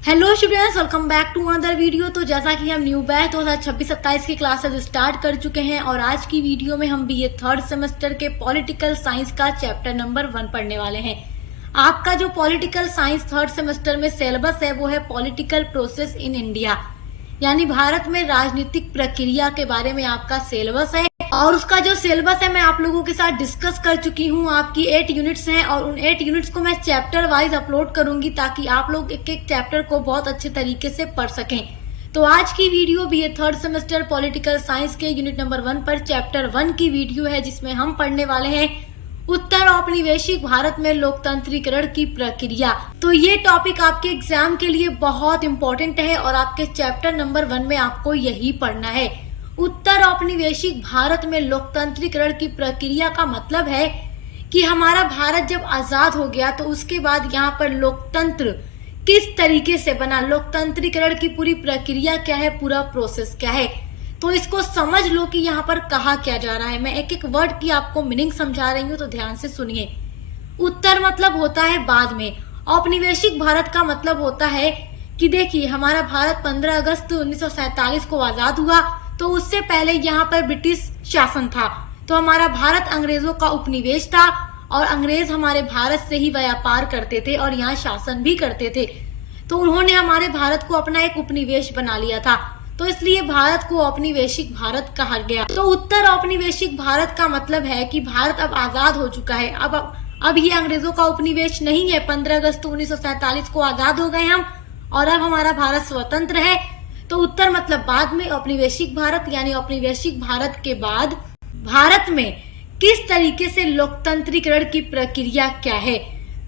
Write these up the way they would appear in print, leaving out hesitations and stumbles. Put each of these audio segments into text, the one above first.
Hello students, welcome back to another video. तो जैसा कि हम न्यू बैच 2026-27 की क्लासेस स्टार्ट कर चुके हैं और आज की वीडियो में हम बीए थर्ड सेमेस्टर के पॉलिटिकल साइंस का चैप्टर नंबर 1 पढ़ने वाले हैं। आपका जो पॉलिटिकल साइंस थर्ड सेमेस्टर में सिलेबस है वो है पॉलिटिकल प्रोसेस इन इंडिया, यानी भारत में राजनीतिक प्रक्रिया के बारे में आपका सिलेबस है। और उसका जो सिलेबस है मैं आप लोगों के साथ डिस्कस कर चुकी हूँ। आपकी 8 यूनिट्स हैं और उन 8 यूनिट्स को मैं चैप्टर वाइज अपलोड करूंगी ताकि आप लोग एक एक चैप्टर को बहुत अच्छे तरीके से पढ़ सकें। तो आज की वीडियो भी ये थर्ड सेमेस्टर पॉलिटिकल साइंस के यूनिट नंबर 1 पर चैप्टर 1 की वीडियो है, जिसमें हम पढ़ने वाले हैं उत्तर औपनिवेशिक भारत में लोकतंत्रीकरण की प्रक्रिया। तो ये टॉपिक आपके एग्जाम के लिए बहुत इंपॉर्टेंट है और आपके चैप्टर नंबर 1 में आपको यही पढ़ना है। उत्तर औपनिवेशिक भारत में लोकतंत्रीकरण की प्रक्रिया का मतलब है कि हमारा भारत जब आजाद हो गया तो उसके बाद यहाँ पर लोकतंत्र किस तरीके से बना, लोकतंत्रीकरण की पूरी प्रक्रिया क्या है, पूरा प्रोसेस क्या है। तो इसको समझ लो कि यहाँ पर कहा क्या जा रहा है। मैं एक एक वर्ड की आपको मीनिंग समझा रही हूँ, तो ध्यान से सुनिए। उत्तर मतलब होता है बाद में, औपनिवेशिक भारत का मतलब होता है कि देखिए हमारा भारत 15 अगस्त 1947 को आजाद हुआ, तो उससे पहले यहाँ पर ब्रिटिश शासन था। तो हमारा भारत अंग्रेजों का उपनिवेश था और अंग्रेज हमारे भारत से ही व्यापार करते थे और यहाँ शासन भी करते थे। तो उन्होंने हमारे भारत को अपना एक उपनिवेश बना लिया था, तो इसलिए भारत को औपनिवेशिक भारत कहा गया। तो उत्तर औपनिवेशिक भारत का मतलब है कि भारत अब आजाद हो चुका है। अब ये अंग्रेजों का उपनिवेश नहीं है। 15 अगस्त 1947 को आजाद हो गए हम और अब हमारा भारत स्वतंत्र है। तो उत्तर मतलब बाद में, औपनिवेशिक भारत यानी औपनिवेशिक भारत के बाद भारत में किस तरीके से लोकतंत्रीकरण की प्रक्रिया क्या है,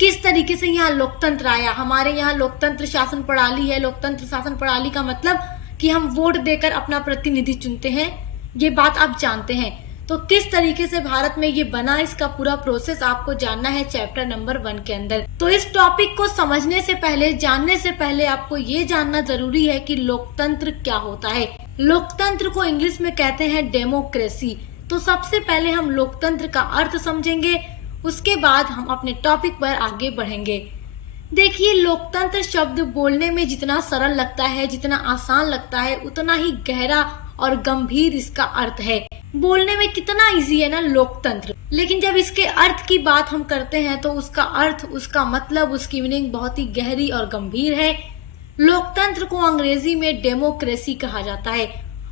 किस तरीके से यहाँ लोकतंत्र आया। हमारे यहाँ लोकतंत्र शासन प्रणाली है। लोकतंत्र शासन प्रणाली का मतलब कि हम वोट देकर अपना प्रतिनिधि चुनते हैं, ये बात आप जानते हैं। तो किस तरीके से भारत में ये बना, इसका पूरा प्रोसेस आपको जानना है चैप्टर नंबर 1 के अंदर। तो इस टॉपिक को समझने से पहले, जानने से पहले आपको ये जानना जरूरी है कि लोकतंत्र क्या होता है। लोकतंत्र को इंग्लिश में कहते हैं डेमोक्रेसी। तो सबसे पहले हम लोकतंत्र का अर्थ समझेंगे, उसके बाद हम अपने टॉपिक पर आगे बढ़ेंगे। देखिए, लोकतंत्र शब्द बोलने में जितना सरल लगता है, जितना आसान लगता है, उतना ही गहरा और गंभीर इसका अर्थ है। बोलने में कितना इजी है ना लोकतंत्र, लेकिन जब इसके अर्थ की बात हम करते हैं तो उसका अर्थ, उसका मतलब, उसकी मीनिंग बहुत ही गहरी और गंभीर है। लोकतंत्र को अंग्रेजी में डेमोक्रेसी कहा जाता है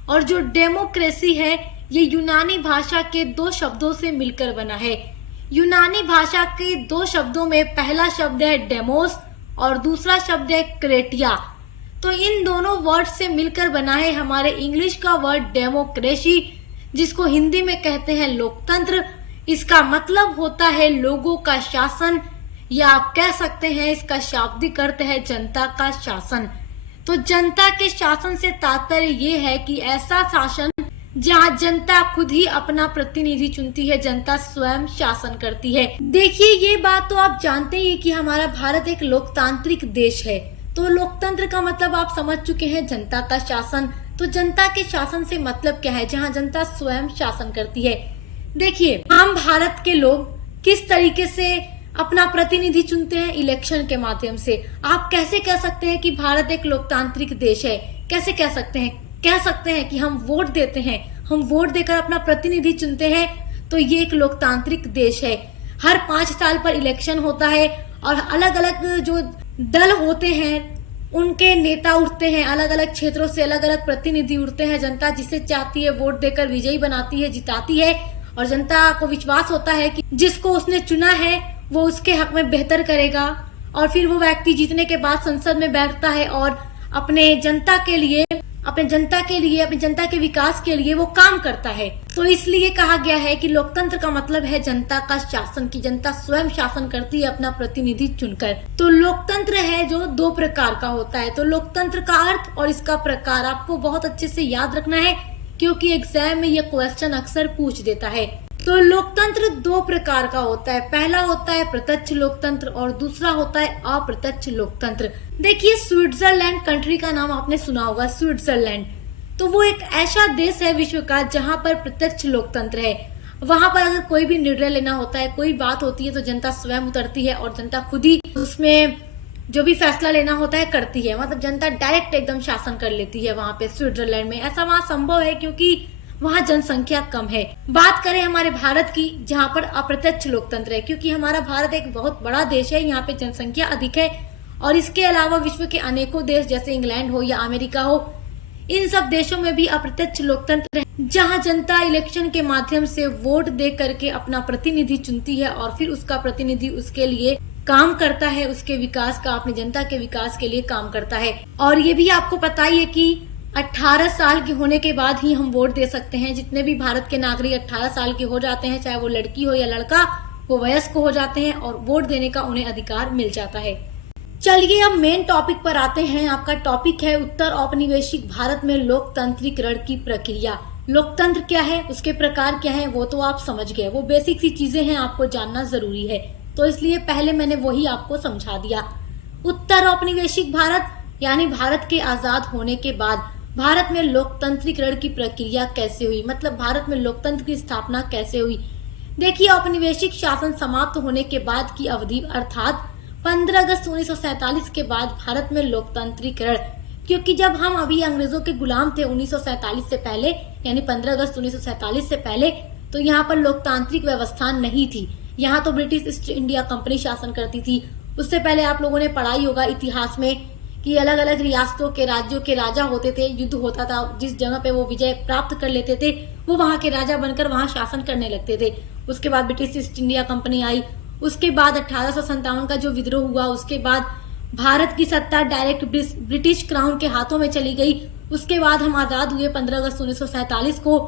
और जो डेमोक्रेसी है ये यूनानी भाषा के 2 शब्दों से मिलकर बना है। यूनानी भाषा के 2 शब्दों में पहला शब्द है डेमोस और दूसरा शब्द है क्रेटिया। तो इन दोनों वर्ड से मिलकर बना है हमारे इंग्लिश का वर्ड डेमोक्रेसी, जिसको हिंदी में कहते हैं लोकतंत्र। इसका मतलब होता है लोगों का शासन, या आप कह सकते हैं इसका शाब्दिक अर्थ है जनता का शासन। तो जनता के शासन से तात्पर्य ये है कि ऐसा शासन जहाँ जनता खुद ही अपना प्रतिनिधि चुनती है, जनता स्वयं शासन करती है। देखिए, ये बात तो आप जानते ही कि हमारा भारत एक लोकतांत्रिक देश है। तो लोकतंत्र का मतलब आप समझ चुके हैं, जनता का शासन। तो जनता के शासन से मतलब क्या है, जहाँ जनता स्वयं शासन करती है। देखिए, आम भारत के लोग किस तरीके से अपना प्रतिनिधि चुनते हैं, इलेक्शन के माध्यम से। आप कैसे कह सकते हैं कि भारत एक लोकतांत्रिक देश है, कैसे कह सकते हैं? कह सकते हैं कि हम वोट देते हैं, हम वोट देकर अपना प्रतिनिधि चुनते हैं, तो ये एक लोकतांत्रिक देश है। हर 5 साल पर इलेक्शन होता है और अलग अलग जो दल होते हैं उनके नेता उठते हैं, अलग अलग क्षेत्रों से अलग अलग प्रतिनिधि उठते हैं। जनता जिसे चाहती है वोट देकर विजयी बनाती है, जिताती है, और जनता को विश्वास होता है कि जिसको उसने चुना है वो उसके हक में बेहतर करेगा। और फिर वो व्यक्ति जीतने के बाद संसद में बैठता है और अपने जनता के लिए, अपनी जनता के विकास के लिए वो काम करता है। तो इसलिए कहा गया है कि लोकतंत्र का मतलब है जनता का शासन, की जनता स्वयं शासन करती है अपना प्रतिनिधि चुनकर। तो लोकतंत्र है जो 2 प्रकार का होता है। तो लोकतंत्र का अर्थ और इसका प्रकार आपको बहुत अच्छे से याद रखना है, क्योंकि एग्जाम में ये क्वेश्चन अक्सर पूछ देता है। तो लोकतंत्र 2 प्रकार का होता है। पहला होता है प्रत्यक्ष लोकतंत्र और दूसरा होता है अप्रत्यक्ष लोकतंत्र। देखिए, स्विट्जरलैंड कंट्री का नाम आपने सुना होगा, स्विट्जरलैंड। तो वो एक ऐसा देश है विश्व का जहाँ पर प्रत्यक्ष लोकतंत्र है। वहां पर अगर कोई भी निर्णय लेना होता है, कोई बात होती है, तो जनता स्वयं उतरती है और जनता खुद ही उसमें जो भी फैसला लेना होता है करती है, मतलब जनता डायरेक्ट एकदम शासन कर लेती है वहां पे स्विट्जरलैंड में। ऐसा वहां संभव है क्योंकि वहां जनसंख्या कम है। बात करें हमारे भारत की, जहां पर अप्रत्यक्ष लोकतंत्र है, क्योंकि हमारा भारत एक बहुत बड़ा देश है, यहाँ पे जनसंख्या अधिक है। और इसके अलावा विश्व के अनेकों देश जैसे इंग्लैंड हो या अमेरिका हो, इन सब देशों में भी अप्रत्यक्ष लोकतंत्र है, जहां जनता इलेक्शन के माध्यम से वोट दे करके अपना प्रतिनिधि चुनती है और फिर उसका प्रतिनिधि उसके लिए काम करता है, उसके विकास का, अपनी जनता के विकास के लिए काम करता है। और ये भी आपको पता ही है कि 18 साल के होने के बाद ही हम वोट दे सकते हैं। जितने भी भारत के नागरिक 18 साल के हो जाते हैं, चाहे वो लड़की हो या लड़का, वो वयस्क हो जाते हैं और वोट देने का उन्हें अधिकार मिल जाता है। चलिए अब मेन टॉपिक पर आते हैं। आपका टॉपिक है उत्तर औपनिवेशिक भारत में लोकतंत्रीकरण की प्रक्रिया। लोकतंत्र क्या है, उसके प्रकार क्या है, वो तो आप समझ गए। वो बेसिक सी चीजें हैं, आपको जानना जरूरी है, तो इसलिए पहले मैंने वही आपको समझा दिया। उत्तर औपनिवेशिक भारत यानी भारत के आजाद होने के बाद भारत में लोकतंत्रीकरण की प्रक्रिया कैसे हुई, मतलब भारत में लोकतंत्र की स्थापना कैसे हुई। देखिए, औपनिवेशिक शासन समाप्त होने के बाद की अवधि अर्थात 15 अगस्त 1947 के बाद भारत में लोकतंत्रीकरण, क्योंकि जब हम अभी अंग्रेजों के गुलाम थे 1947 से पहले, यानी 15 अगस्त 1947 से पहले, तो यहाँ पर लोकतांत्रिक व्यवस्था नहीं थी। यहाँ तो ब्रिटिश ईस्ट इंडिया कंपनी शासन करती थी। उससे पहले आप लोगों ने पढ़ाई होगा इतिहास में कि अलग अलग रियासतों के राज्यों के राजा होते थे, युद्ध होता था, जिस जगह पे वो विजय प्राप्त कर लेते थे वो वहाँ के राजा बनकर वहाँ शासन करने लगते थे। उसके बाद ब्रिटिश ईस्ट इंडिया कंपनी आई, उसके बाद 1857 का जो विद्रोह हुआ, उसके बाद भारत की सत्ता डायरेक्ट ब्रिटिश क्राउन के हाथों में चली गई। उसके बाद हम आजाद हुए 15 अगस्त 1947 को।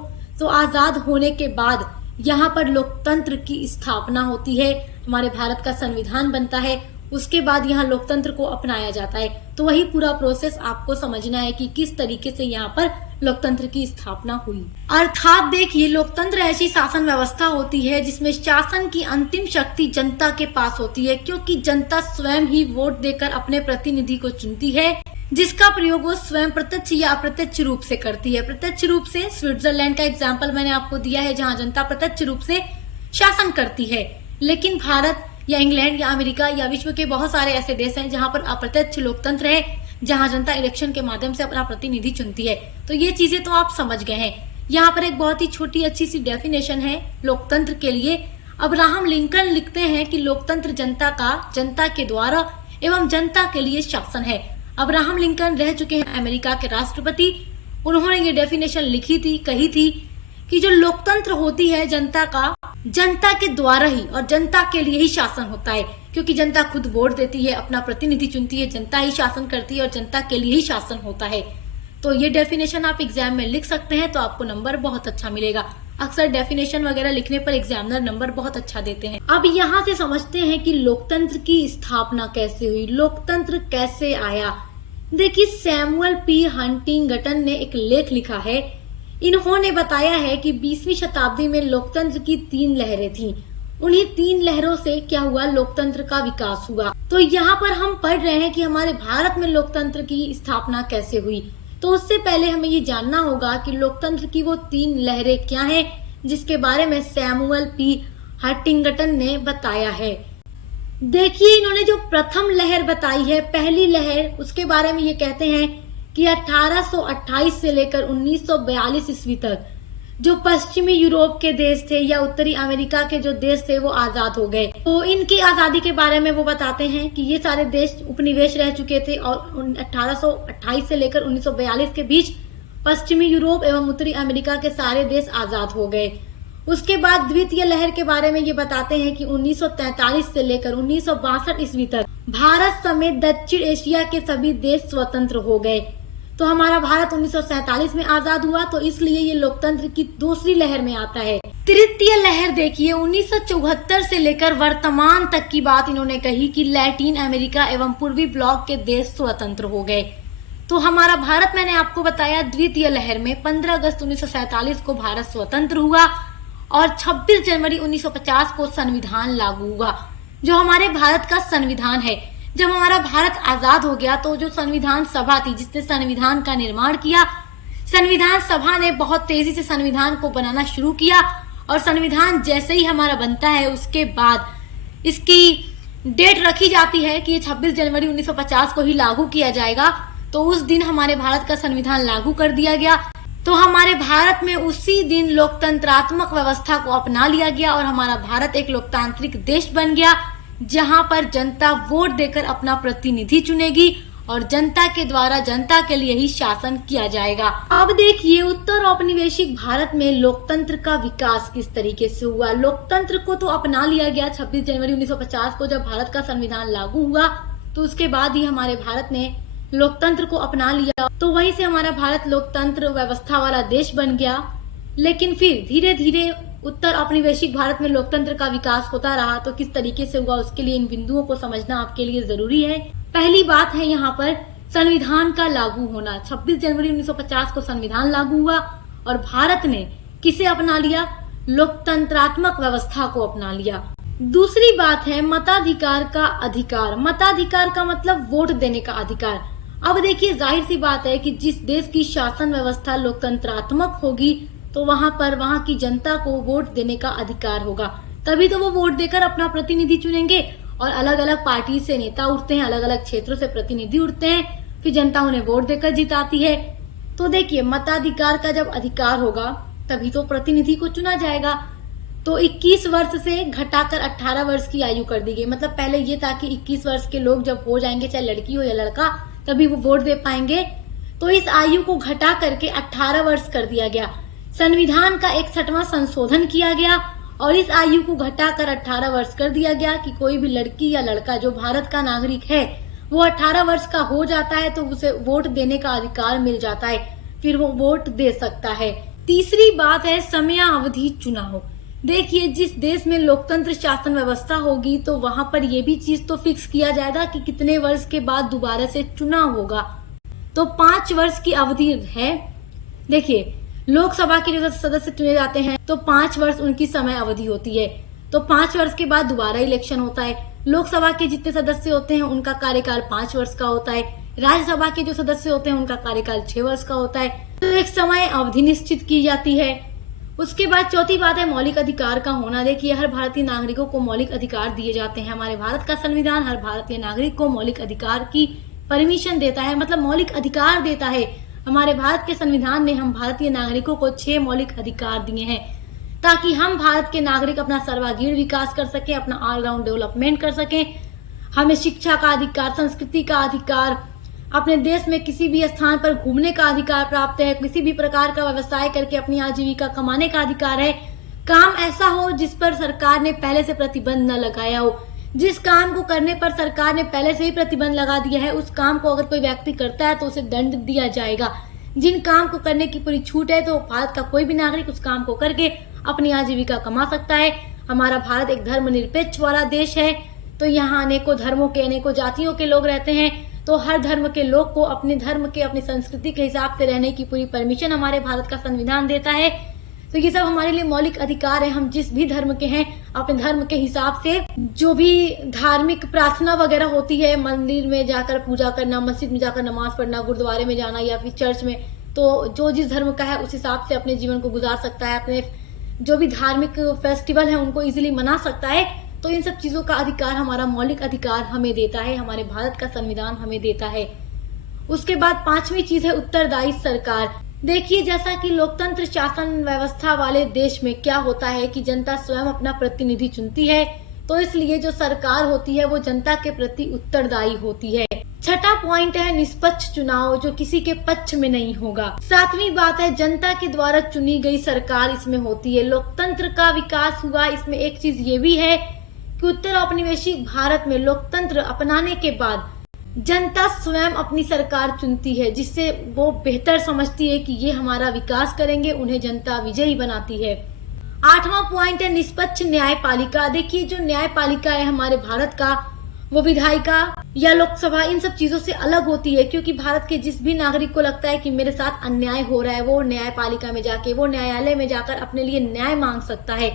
तो आजाद होने के बाद यहाँ पर लोकतंत्र की स्थापना होती है, हमारे भारत का संविधान बनता है, उसके बाद यहाँ लोकतंत्र को अपनाया जाता है। तो वही पूरा प्रोसेस आपको समझना है कि किस तरीके से यहाँ पर लोकतंत्र की स्थापना हुई। अर्थात देखिए, लोकतंत्र ऐसी शासन व्यवस्था होती है जिसमें शासन की अंतिम शक्ति जनता के पास होती है, क्योंकि जनता स्वयं ही वोट देकर अपने प्रतिनिधि को चुनती है, जिसका प्रयोग वो स्वयं प्रत्यक्ष या अप्रत्यक्ष रूप से करती है। प्रत्यक्ष रूप से स्विट्जरलैंड का एग्जाम्पल मैंने आपको दिया है, जहाँ जनता प्रत्यक्ष रूप से शासन करती है। लेकिन भारत या इंग्लैंड या अमेरिका या विश्व के बहुत सारे ऐसे देश हैं जहाँ पर अप्रत्यक्ष लोकतंत्र है, जहाँ जनता इलेक्शन के माध्यम से अपना प्रतिनिधि चुनती है। तो ये चीजें तो आप समझ गए हैं। यहाँ पर एक बहुत ही छोटी अच्छी सी डेफिनेशन है लोकतंत्र के लिए। अब्राहम लिंकन लिखते हैं कि लोकतंत्र जनता का, जनता के द्वारा एवं जनता के लिए शासन है। अब्राहम लिंकन रह चुके हैं अमेरिका के राष्ट्रपति। उन्होंने ये डेफिनेशन लिखी थी, कही थी कि जो लोकतंत्र होती है जनता का, जनता के द्वारा ही और जनता के लिए ही शासन होता है, क्योंकि जनता खुद वोट देती है, अपना प्रतिनिधि चुनती है, जनता ही शासन करती है और जनता के लिए ही शासन होता है। तो ये डेफिनेशन आप एग्जाम में लिख सकते हैं, तो आपको नंबर बहुत अच्छा मिलेगा। अक्सर डेफिनेशन वगैरह लिखने पर एग्जामिनर नंबर बहुत अच्छा देते हैं। अब यहाँ से समझते हैं कि लोकतंत्र की स्थापना कैसे हुई, लोकतंत्र कैसे आया। देखिए, सैमुअल पी हंटिंगटन ने एक लेख लिखा है। इन्होंने बताया है कि 20वीं शताब्दी में लोकतंत्र की 3 लहरें थीं। उन्हीं 3 लहरों से क्या हुआ, लोकतंत्र का विकास हुआ। तो यहाँ पर हम पढ़ रहे हैं कि हमारे भारत में लोकतंत्र की स्थापना कैसे हुई। तो उससे पहले हमें ये जानना होगा कि लोकतंत्र की वो 3 लहरें क्या हैं, जिसके बारे में सैमुअल पी हंटिंगटन ने बताया है। देखिए, इन्होंने जो प्रथम लहर बताई है, पहली लहर, उसके बारे में ये कहते हैं कि 1828 से लेकर 1942 ईस्वी तक जो पश्चिमी यूरोप के देश थे या उत्तरी अमेरिका के जो देश थे वो आजाद हो गए। तो इनकी आजादी के बारे में वो बताते हैं कि ये सारे देश उपनिवेश रह चुके थे और 1828 से लेकर 1942 के बीच पश्चिमी यूरोप एवं उत्तरी अमेरिका के सारे देश आजाद हो गए। उसके बाद द्वितीय लहर के बारे में ये बताते हैं कि 1943 से लेकर 1962 ईस्वी तक भारत समेत दक्षिण एशिया के सभी देश स्वतंत्र हो गए। तो हमारा भारत 1947 में आजाद हुआ, तो इसलिए ये लोकतंत्र की दूसरी लहर में आता है। तृतीय लहर देखिए, 1974 से लेकर वर्तमान तक की बात इन्होंने कही कि लैटिन अमेरिका एवं पूर्वी ब्लॉक के देश स्वतंत्र हो गए। तो हमारा भारत, मैंने आपको बताया, द्वितीय लहर में 15 अगस्त 1947 को भारत स्वतंत्र हुआ और 26 जनवरी 1950 को संविधान लागू हुआ, जो हमारे भारत का संविधान है। जब हमारा भारत आजाद हो गया तो जो संविधान सभा थी जिसने संविधान का निर्माण किया, संविधान सभा ने बहुत तेजी से संविधान को बनाना शुरू किया और संविधान जैसे ही हमारा बनता है उसके बाद इसकी डेट रखी जाती है कि ये 26 जनवरी 1950 को ही लागू किया जाएगा। तो उस दिन हमारे भारत का संविधान लागू कर दिया गया। तो हमारे भारत में उसी दिन लोकतंत्रात्मक व्यवस्था को अपना लिया गया और हमारा भारत एक लोकतांत्रिक देश बन गया, जहां पर जनता वोट देकर अपना प्रतिनिधि चुनेगी और जनता के द्वारा जनता के लिए ही शासन किया जाएगा। अब देखिए उत्तर औपनिवेशिक भारत में लोकतंत्र का विकास किस तरीके से हुआ। लोकतंत्र को तो अपना लिया गया 26 जनवरी 1950 को, जब भारत का संविधान लागू हुआ तो उसके बाद ही हमारे भारत ने लोकतंत्र को अपना लिया। तो वहीं से हमारा भारत लोकतंत्र व्यवस्था वाला देश बन गया। लेकिन फिर धीरे धीरे उत्तर औपनिवेशिक भारत में लोकतंत्र का विकास होता रहा। तो किस तरीके से हुआ, उसके लिए इन बिंदुओं को समझना आपके लिए जरूरी है। पहली बात है यहाँ पर संविधान का लागू होना। 26 जनवरी 1950 को संविधान लागू हुआ और भारत ने किसे अपना लिया, लोकतंत्रात्मक व्यवस्था को अपना लिया। दूसरी बात है मताधिकार का अधिकार। मताधिकार का मतलब वोट देने का अधिकार। अब देखिए जाहिर सी बात है कि जिस देश की शासन व्यवस्था लोकतंत्रात्मक होगी तो वहां पर वहां की जनता को वोट देने का अधिकार होगा, तभी तो वो वोट देकर अपना प्रतिनिधि चुनेंगे। और अलग अलग पार्टी से नेता उठते हैं, अलग अलग क्षेत्रों से प्रतिनिधि उठते हैं, फिर जनता उन्हें वोट देकर जिताती है। तो देखिए मताधिकार का जब अधिकार होगा तभी तो प्रतिनिधि को चुना जाएगा। तो 21 वर्ष से घटाकर 18 वर्ष की आयु कर दी गई। मतलब पहले ये था कि 21 वर्ष के लोग जब हो जाएंगे, चाहे लड़की हो या लड़का, तभी वो वोट दे पाएंगे। तो इस आयु को घटा करके 18 वर्ष कर दिया गया। संविधान का 61वां संशोधन किया गया और इस आयु को घटाकर 18 वर्ष कर दिया गया कि कोई भी लड़की या लड़का जो भारत का नागरिक है वो 18 वर्ष का हो जाता है तो उसे वोट देने का अधिकार मिल जाता है, फिर वो वोट दे सकता है। तीसरी बात है समयावधि चुनाव। देखिए जिस देश में लोकतंत्र शासन व्यवस्था होगी तो वहां पर यह भी चीज तो फिक्स किया जाएगा कि कितने वर्ष के बाद दोबारा से चुनाव होगा। तो 5 वर्ष की अवधि है। देखिए लोकसभा के जो सदस्य चुने जाते हैं तो 5 वर्ष उनकी समय अवधि होती है। तो 5 वर्ष के बाद दोबारा इलेक्शन होता है। लोकसभा के जितने सदस्य होते हैं उनका कार्यकाल 5 वर्ष का होता है। राज्यसभा के जो सदस्य होते हैं उनका कार्यकाल 6 वर्ष का होता है। तो एक समय अवधि निश्चित की जाती है। उसके बाद चौथी बात है मौलिक अधिकार का होना। देखिए हर भारतीय नागरिकों को मौलिक अधिकार दिए जाते हैं। हमारे भारत का संविधान हर भारतीय नागरिक को मौलिक अधिकार की परमिशन देता है, मतलब मौलिक अधिकार देता है। हमारे भारत के संविधान ने हम भारतीय नागरिकों को 6 मौलिक अधिकार दिए हैं ताकि हम भारत के नागरिक अपना सर्वांगीण विकास कर सकें, अपना ऑलराउंड डेवलपमेंट कर सकें। हमें शिक्षा का अधिकार, संस्कृति का अधिकार, अपने देश में किसी भी स्थान पर घूमने का अधिकार प्राप्त है, किसी भी प्रकार का व्यवसाय करके अपनी आजीविका कमाने का अधिकार है। काम ऐसा हो जिस पर सरकार ने पहले से प्रतिबंध न लगाया हो। जिस काम को करने पर सरकार ने पहले से ही प्रतिबंध लगा दिया है उस काम को अगर कोई व्यक्ति करता है तो उसे दंड दिया जाएगा। जिन काम को करने की पूरी छूट है तो भारत का कोई भी नागरिक उस काम को करके अपनी आजीविका कमा सकता है। हमारा भारत एक धर्मनिरपेक्ष वाला देश है, तो यहाँ अनेकों धर्मों के, अनेकों जातियों के लोग रहते हैं। तो हर धर्म के लोग को अपने धर्म के, अपनी संस्कृति के हिसाब से रहने की पूरी परमिशन हमारे भारत का संविधान देता है। तो ये सब हमारे लिए मौलिक अधिकार है। हम जिस भी धर्म के हैं अपने धर्म के हिसाब से जो भी धार्मिक प्रार्थना वगैरह होती है, मंदिर में जाकर पूजा करना, मस्जिद में जाकर नमाज पढ़ना, गुरुद्वारे में जाना या फिर चर्च में, तो जो जिस धर्म का है उस हिसाब से अपने जीवन को गुजार सकता है। अपने जो भी धार्मिक फेस्टिवल है उनको इजिली मना सकता है। तो इन सब चीजों का अधिकार, हमारा मौलिक अधिकार हमें देता है, हमारे भारत का संविधान हमें देता है। उसके बाद 5वीं चीज है उत्तरदायी सरकार। देखिए जैसा कि लोकतंत्र शासन व्यवस्था वाले देश में क्या होता है कि जनता स्वयं अपना प्रतिनिधि चुनती है, तो इसलिए जो सरकार होती है वो जनता के प्रति उत्तरदायी होती है। छठा पॉइंट है निष्पक्ष चुनाव, जो किसी के पक्ष में नहीं होगा। 7वीं बात है जनता के द्वारा चुनी गई सरकार इसमें होती है। लोकतंत्र का विकास हुआ। इसमें एक चीज ये भी है कि उत्तर औपनिवेशिक भारत में लोकतंत्र अपनाने के बाद जनता स्वयं अपनी सरकार चुनती है, जिससे वो बेहतर समझती है कि ये हमारा विकास करेंगे, उन्हें जनता विजयी बनाती है। 8वां पॉइंट है निष्पक्ष न्यायपालिका। देखिए जो न्यायपालिका है हमारे भारत का, वो विधायिका या लोकसभा इन सब चीजों से अलग होती है, क्योंकि भारत के जिस भी नागरिक को लगता है कि मेरे साथ अन्याय हो रहा है, वो न्यायपालिका में जाके, वो न्यायालय में जाकर अपने लिए न्याय मांग सकता है।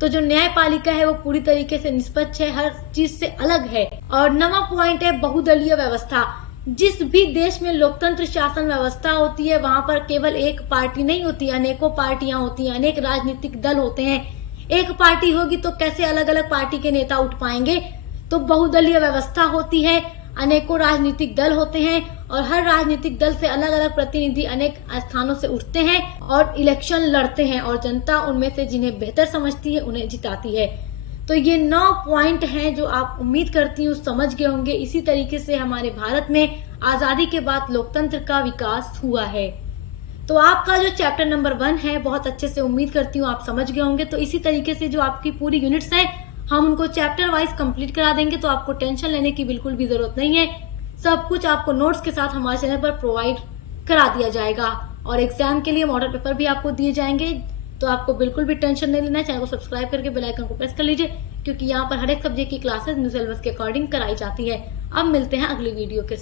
तो जो न्यायपालिका है वो पूरी तरीके से निष्पक्ष है, हर चीज से अलग है। और 9वां पॉइंट है बहुदलीय व्यवस्था। जिस भी देश में लोकतंत्र शासन व्यवस्था होती है वहां पर केवल एक पार्टी नहीं होती, अनेकों पार्टियां होती हैं, अनेक राजनीतिक दल होते हैं। एक पार्टी होगी तो कैसे अलग अलग पार्टी के नेता उठ पाएंगे। तो बहुदलीय व्यवस्था होती है, अनेकों राजनीतिक दल होते हैं और हर राजनीतिक दल से अलग अलग प्रतिनिधि अनेक स्थानों से उठते हैं और इलेक्शन लड़ते हैं और जनता उनमें से जिन्हें बेहतर समझती है उन्हें जिताती है। तो ये 9 पॉइंट हैं जो आप उम्मीद करती हूँ समझ गए होंगे। इसी तरीके से हमारे भारत में आजादी के बाद लोकतंत्र का विकास हुआ है। तो आपका जो चैप्टर नंबर 1 है बहुत अच्छे से उम्मीद करती हूँ आप समझ गए होंगे। तो इसी तरीके से जो आपकी पूरी यूनिट्स हैं हम उनको चैप्टर वाइज कंप्लीट करा देंगे, तो आपको टेंशन लेने की बिल्कुल भी जरूरत नहीं है। सब कुछ आपको नोट्स के साथ हमारे चैनल पर प्रोवाइड करा दिया जाएगा और एग्जाम के लिए मॉडल पेपर भी आपको दिए जाएंगे। तो आपको बिल्कुल भी टेंशन नहीं लेना है। चैनल को सब्सक्राइब करके बेल आइकन को प्रेस कर लीजिए, क्योंकि यहाँ पर हर एक सब्जेक्ट की क्लासेस न्यू सिलेबस के अकॉर्डिंग कराई जाती है। अब मिलते हैं अगली वीडियो के साथ।